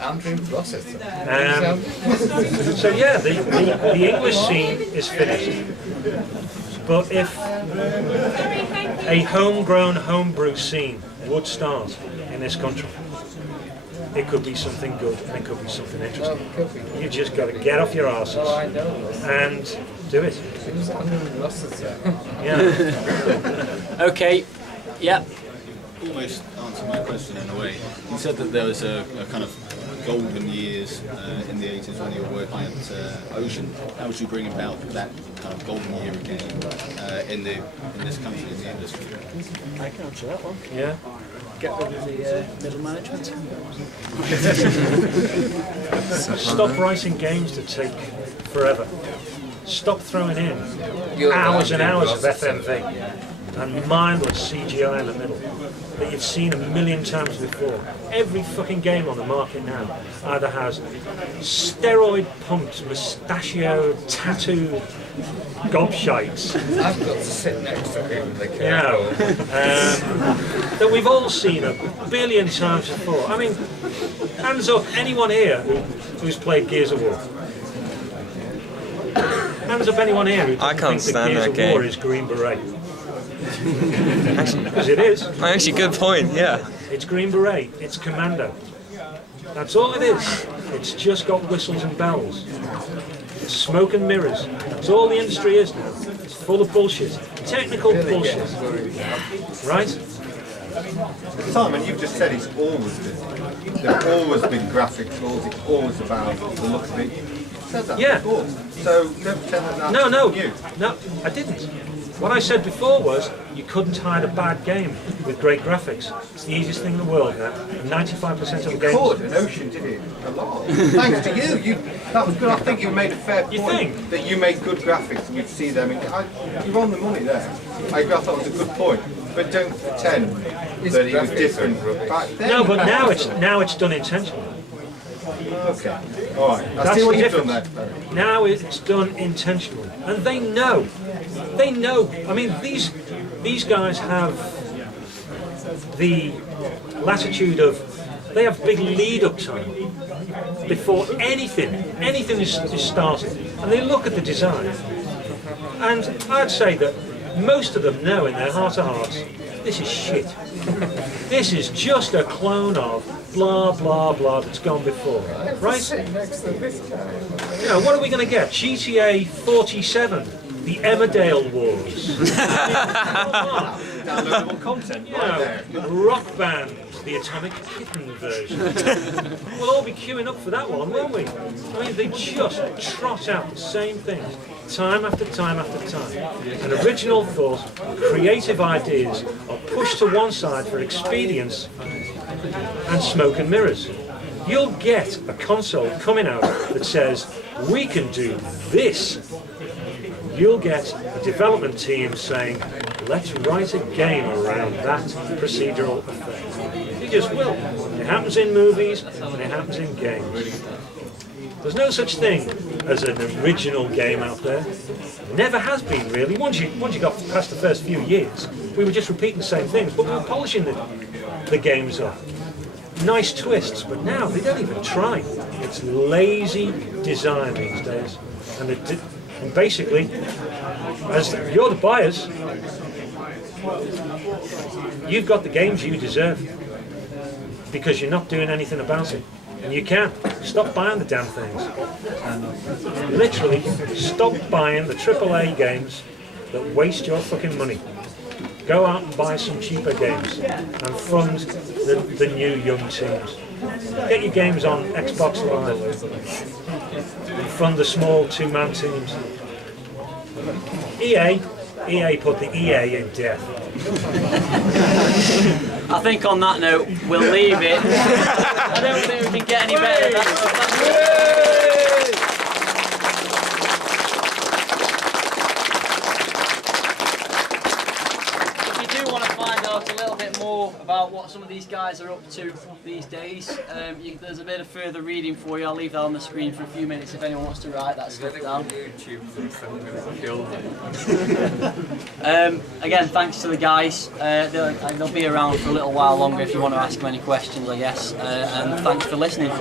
Andrew Rossiter. So yeah, the English scene is finished. But if a homegrown homebrew scene would start in this country, it could be something good and it could be something interesting. You've just got to get off your arses and do it. Yeah. Okay. Yeah. Almost answered my question in a way. You said that there was a kind of golden years in the 80s when you were working at Ocean. How would you bring about that kind of golden year again in this country, in the industry? I can answer that one. Yeah. Get rid of the middle management. Stop writing games that take forever. Stop throwing in hours and hours of FMV and mindless CGI in the middle that you've seen a million times before. Every fucking game on the market now either has steroid-pumped, mustachioed, tattooed gobshites. I've got to sit next to him. That we've all seen a billion times before. I mean, hands up, anyone here who's played Gears of War? Hands up, anyone here who doesn't think that Gears of War is Green Beret? Because it is. Actually, good point, yeah. It's Green Beret, it's Commando. That's all it is. It's just got whistles and bells. It's smoke and mirrors. That's all the industry is now. It's full of bullshit. Technical bullshit. Right? Simon, you've just said it's always been. There's always been graphic tools, it's always about the look of it. You said that before. So don't pretend that that's new. No, I didn't. What I said before was you couldn't hide a bad game with great graphics. It's the easiest thing in the world now. 95% of the games. You could, and Ocean did it a lot. Thanks to you. That was good. I think you made a fair point. That you made good graphics and you'd see them. You're on the money there. I agree, I thought it was a good point. But don't pretend that it was different back then. No, but now it's done intentionally. Okay. All right. I That's see what the you've done difference. there. Now it's done intentionally, and they know. They know. I mean, these guys have the latitude of. They have big lead-up time before anything is started, and they look at the design. And I'd say that most of them know in their heart of hearts, this is shit. This is just a clone of blah blah blah that's gone before, right? You know, what are we going to get? GTA 47, the Emmerdale Wars. Downloadable content right there. Rock Band, the Atomic Kitten version. We'll all be queuing up for that one, won't we? I mean, they just trot out the same things, time after time after time. And original thought, creative ideas are pushed to one side for expedience and smoke and mirrors. You'll get a console coming out that says, we can do this. You'll get a development team saying, let's write a game around that procedural effect. You just will. It happens in movies and it happens in games. There's no such thing as an original game out there. Never has been, really. Once you got past the first few years, we were just repeating the same things, but we were polishing the games up. Nice twists, but now they don't even try. It's lazy design these days. And basically, as you're the buyers, you've got the games you deserve because you're not doing anything about it. And you can. Stop buying the damn things. Literally, stop buying the AAA games that waste your fucking money. Go out and buy some cheaper games and fund the new young teams. Get your games on Xbox Live and fund the small two-man teams. EA put the EA in death. I think on that note, we'll leave it. I don't think we can get any better than that. A little bit more about what some of these guys are up to these days. There's a bit of further reading for you. I'll leave that on the screen for a few minutes if anyone wants to write that stuff down. Again, thanks to the guys. They'll be around for a little while longer if you want to ask them any questions, I guess. And thanks for listening.